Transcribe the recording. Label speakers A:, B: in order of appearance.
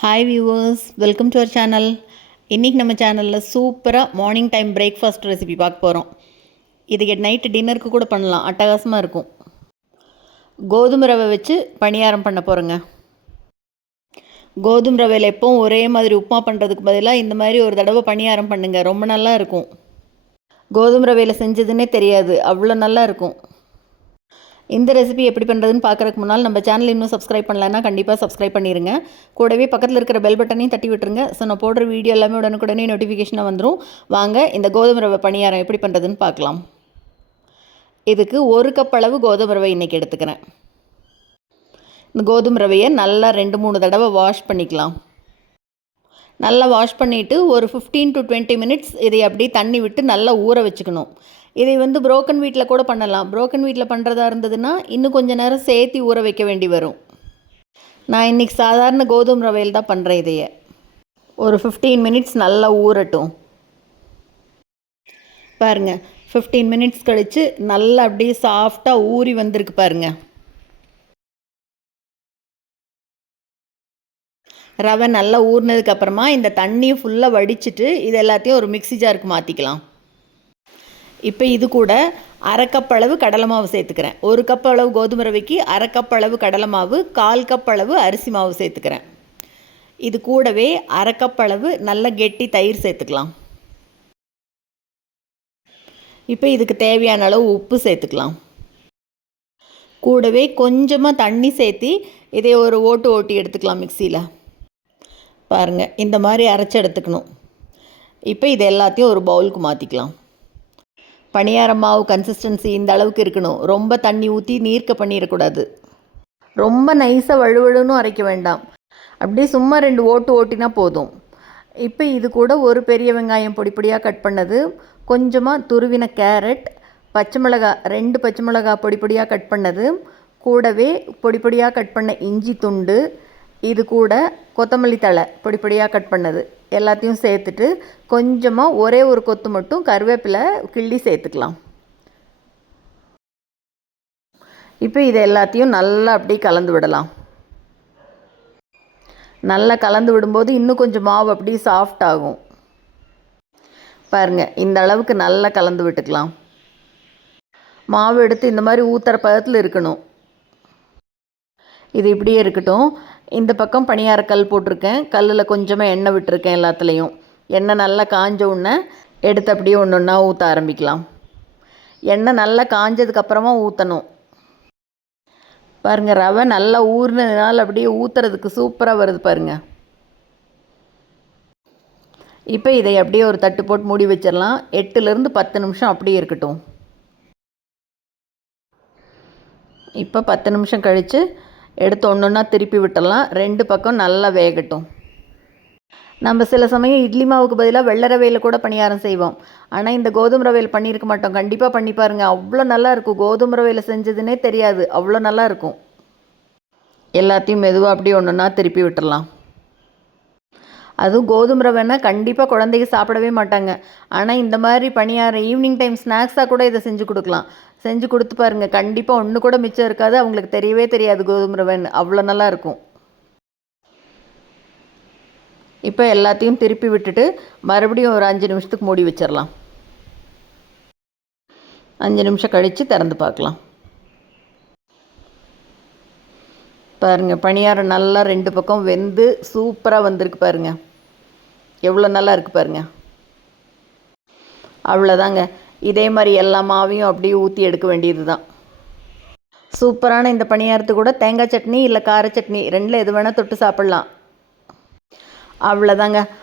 A: Hi viewers welcome to our channel இன்றைக்கி நம்ம சேனலில் சூப்பராக மார்னிங் டைம் பிரேக்ஃபாஸ்ட் ரெசிபி பார்க்க போகிறோம் இதுக்கு நைட்டு டின்னருக்கு கூட பண்ணலாம். அட்டகாசமாக இருக்கும். கோதுமை ரவை வச்சு பணியாரம் பண்ண போகிறோங்க கோதுமை ரவையில் எப்போவும் ஒரே மாதிரி உப்புமா பண்ணுறதுக்கு பதிலாக இந்த மாதிரி ஒரு தடவை பணியாரம் பண்ணுங்கள் ரொம்ப நல்லா இருக்கும். கோதுமை ரவையில் செஞ்சதுன்னே தெரியாது. அவ்வளோ நல்லா இருக்கும். இந்த ரெசிபி எப்படி பண்ணுறதுன்னு பார்க்குறக்கு முன்னால் நம்ம சேனல் இன்னும் சப்ஸ்கிரைப் பண்ணலன்னா கண்டிப்பாக சப்ஸ்கிரைப் பண்ணிடுங்க கூடவே பக்கத்தில் இருக்கிற பெல் பட்டனையும் தட்டி விட்டுருங்க. ஸோ நான் போடுற வீடியோ எல்லாமே உடனுக்குடனே நோட்டிஃபிகேஷனாக வந்துடும் வாங்க இந்த கோதுமை ரவை பணியாரம் எப்படி பண்ணுறதுன்னு பார்க்கலாம். இதுக்கு ஒரு கப் அளவு கோதுமை ரவை இன்றைக்கி எடுத்துக்கிறேன். இந்த கோதுமை ரவையை நல்லா ரெண்டு மூணு தடவை வாஷ் பண்ணிக்கலாம். நல்லா வாஷ் பண்ணிவிட்டு ஒரு ஃபிஃப்டீன் டு டுவெண்ட்டி மினிட்ஸ் இதை அப்படியே தண்ணி விட்டு நல்லா ஊற வச்சுக்கணும். இதை வந்து புரோக்கன் வீட்டில் கூட பண்ணலாம். புரோக்கன் வீட்டில் பண்ணுறதா இருந்ததுன்னா இன்னும் கொஞ்சம் நேரம் சேர்த்து ஊற வைக்க வேண்டி வரும். நான் இன்றைக்கி சாதாரண கோதுமை ரவையில் தான் பண்ணுறேன் இதையே. ஒரு ஃபிஃப்டீன் மினிட்ஸ் நல்லா ஊறட்டும். பாருங்கள் ஃபிஃப்டீன் மினிட்ஸ் கழித்து நல்லா அப்படியே சாஃப்டாக ஊறி வந்திருக்கு பாருங்கள் ரவை நல்லா ஊறினதுக்கப்புறமா இந்த தண்ணியை ஃபுல்லாக வடிச்சிட்டு இது எல்லாத்தையும் ஒரு மிக்சி ஜாருக்கு மாற்றிக்கலாம் இப்போ இது கூட அரை கப் அளவு கடலை மாவு சேர்த்துக்கிறேன். ஒரு கப் அளவு கோதுமை ரவைக்கு அரை கப் அளவு கடலை மாவு கால் கப் அளவு அரிசி மாவு சேர்த்துக்கிறேன். இது கூடவே அரை கப் அளவு நல்ல கெட்டி தயிர் சேர்த்துக்கலாம். இப்போ இதுக்கு தேவையான அளவு உப்பு சேர்த்துக்கலாம். கூடவே கொஞ்சமாக தண்ணி சேர்த்தி இதை ஒரு ஓட்டு ஓட்டி எடுத்துக்கலாம் மிக்சியில் பாருங்கள் இந்த மாதிரி அரைச்சி எடுத்துக்கணும். இப்போ இது எல்லாத்தையும் ஒரு பவுலுக்கு மாற்றிக்கலாம் பணியார மாவு கன்சிஸ்டன்சி இந்த அளவுக்கு இருக்கணும். ரொம்ப தண்ணி ஊற்றி நீர்க்க பண்ணிடக்கூடாது. ரொம்ப நைஸாக வழுவழுன்னு அரைக்க வேண்டாம். அப்படியே சும்மா ரெண்டு ஓட்டு ஓட்டினா போதும். இப்போ இது கூட ஒரு பெரிய வெங்காயம் பொடி பொடியாக கட் பண்ணது. கொஞ்சமாக துருவின கேரட் பச்சை மிளகா ரெண்டு பச்சை மிளகா பொடி பொடியாக கட் பண்ணது. கூடவே பொடி பொடியாக கட் பண்ண இஞ்சி துண்டு இது கூட கொத்தமல்லி தழை பொடி பொடியாக கட் பண்ணது. எல்லாத்தையும் சேர்த்துட்டு கொஞ்சமாக ஒரே ஒரு கொத்து மட்டும் கருவேப்பிலை கிள்ளி சேர்த்துக்கலாம். இப்போ இது எல்லாத்தையும் நல்லா அப்படியே கலந்து விடலாம். நல்லா கலந்து விடும்போது இன்னும் கொஞ்சம் மாவு அப்படியே சாஃப்ட் ஆகும். பாருங்கள் இந்த அளவுக்கு நல்லா கலந்து விட்டுக்கலாம். மாவு எடுத்து இந்த மாதிரி ஊற்றுற பதத்தில் இருக்கணும். இது இப்படியே இருக்கட்டும். இந்த பக்கம் பணியாரக்கல் போட்டிருக்கேன். கல்லில் கொஞ்சமாக எண்ணெய் விட்டுருக்கேன் எல்லாத்துலேயும். எண்ணெய் நல்லா காஞ்ச உடனே எடுத்து அப்படியே ஒன்று ஒன்றா ஊற்ற ஆரம்பிக்கலாம். எண்ணெய் நல்லா காஞ்சதுக்கப்புறமா ஊற்றணும் பாருங்கள் ரவை நல்லா ஊறினதுனால அப்படியே ஊற்றுறதுக்கு சூப்பராக வருது பாருங்கள் இப்போ இதை அப்படியே ஒரு தட்டு போட்டு மூடி வச்சிடலாம். எட்டுலேருந்து பத்து நிமிஷம் அப்படியே இருக்கட்டும். இப்போ பத்து நிமிஷம் கழித்து எடுத்து ஒன்று ஒன்றா திருப்பி விட்டுடலாம். ரெண்டு பக்கம் நல்லா வேகட்டும். நம்ம சில சமயம் இட்லி மாவுக்கு பதிலாக வெள்ளை ரவையில் கூட பணியாரம் செய்வோம். ஆனால் இந்த கோதுமை ரவையில் பண்ணியிருக்க மாட்டோம். கண்டிப்பாக பண்ணி பாருங்கள் அவ்வளோ நல்லா இருக்கும். கோதுமை ரவையில் செஞ்சதுன்னே தெரியாது. அவ்வளோ நல்லா இருக்கும். எல்லாத்தையும் மெதுவாக அப்படியே ஒன்று ஒன்றா திருப்பி விட்டுடலாம். அதுவும் கோதுமை ரவைன்னா கண்டிப்பாக குழந்தைங்க சாப்பிடவே மாட்டாங்க. ஆனால் இந்த மாதிரி பணியாரம் ஈவினிங் டைம் ஸ்நாக்ஸாக கூட இதை செஞ்சு கொடுக்கலாம். செஞ்சு கொடுத்து பாருங்கள் கண்டிப்பாக ஒன்று கூட மிச்சம் இருக்காது. அவங்களுக்கு தெரியவே தெரியாது கோதுமை ரவைன்னு அவ்வளோ நல்லா இருக்கும். இப்போ எல்லாத்தையும் திருப்பி விட்டுட்டு மறுபடியும் ஒரு அஞ்சு நிமிஷத்துக்கு மூடி வச்சிடலாம். அஞ்சு நிமிஷம் கழித்து திறந்து பார்க்கலாம். பாருங்கள் பணியாரம் நல்லா ரெண்டு பக்கம் வெந்து சூப்பராக வந்திருக்கு பாருங்கள் எவ்வளோ நல்லா இருக்குது பாருங்கள் அவ்வளோதாங்க இதே மாதிரி எல்லா மாவையும் அப்படியே ஊற்றி எடுக்க வேண்டியது தான் சூப்பரான இந்த பணியாரத்து கூட தேங்காய் சட்னி இல்லை கார சட்னி ரெண்டில் எது வேணால் தொட்டு சாப்பிட்லாம். அவ்வளோதாங்க